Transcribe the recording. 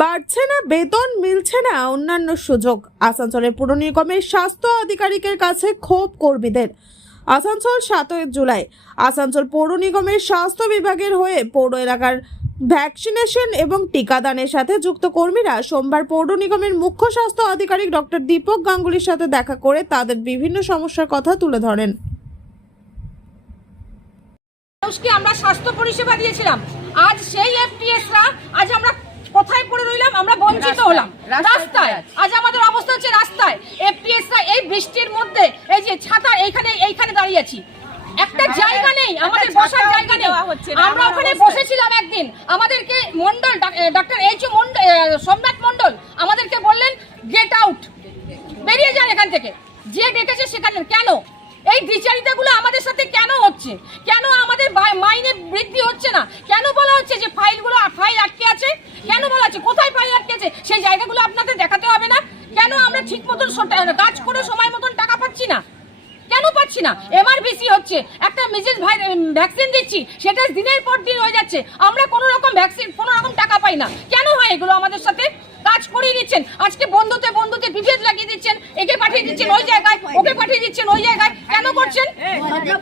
বাড়ছে না বেতন, মিলছে না অন্যান্য সুযোগ। আসানসোলের পুর নিগমের স্বাস্থ্য আধিকারিকের কাছে ক্ষোভ কর্মীদের। আসানসোল সাতই জুলাই। আসানসোল পৌর নিগমের স্বাস্থ্য বিভাগের হয়ে পৌর এলাকার ভ্যাকসিনেশন এবং টিকাদানের সাথে যুক্ত কর্মীরা সোমবার পৌর নিগমের মুখ্য স্বাস্থ্য আধিকারিক ডক্টর দীপক গাঙ্গুলির সাথে দেখা করে তাদের বিভিন্ন সমস্যার কথা তুলে ধরেন। মানুষকে আমরা স্বাস্থ্য পরিষেবা দিয়েছিলাম। আজ সেই এফটিএসরা আজ আমরা কোথায় পড়ে রইলাম? আমরা বঞ্চিত হলাম। রাস্তায় আজ আমাদের অবস্থা হচ্ছে রাস্তায়। এফটিএসরা এই বৃষ্টির মধ্যে এই যে ছাতা এইখানে এইখানে দাঁড়িয়ে আছি। একটা জায়গা নেই আমাদের বসার জায়গা নেই। আমরা ওখানে বসেছিলাম একদিন আমাদেরকে মন্ডল ডক্টর এইচ মন্ডল সোমনাথ মন্ডল আমাদেরকে বললেন গেট আউট বেরিয়ে যান এখান থেকে। যে ডেকেছে সেখানে কেন? এই দ্বিচারিতাগুলো আমাদের সাথে কেন হচ্ছে? কেন আমাদের মাইনে বৃদ্ধি হচ্ছে না? কেন বলা হচ্ছে যে ফাইলগুলো ফাইল আটকে আছে? কেন বলা হচ্ছে? কোথায় ফাইল আটকে আছে? সেই জায়গাগুলো আপনাদের দেখাতে হবে না? কেন আমরা ঠিক মতন কাজ করে সময় মতন টাকা পাচ্ছি না? পাচ্ছি না। এমআরবিসি হচ্ছে। একটা মেজেস ভাই ভ্যাকসিন দিচ্ছি, সেটা দিনের পর দিন হয়ে যাচ্ছে। আমরা কোনো রকম ভ্যাকসিন কোনো রকম টাকা পাই না। কেন হয় এগুলো আমাদের সাথে? কাজ করিয়ে দিচ্ছেন। আজকে বন্ধুতে বন্ধুতে বিভেদ লাগিয়ে দিচ্ছেন। একে পাঠিয়ে দিচ্ছেন ওই জায়গায়, ওকে পাঠিয়ে দিচ্ছেন ওই জায়গায়। কেন করছেন?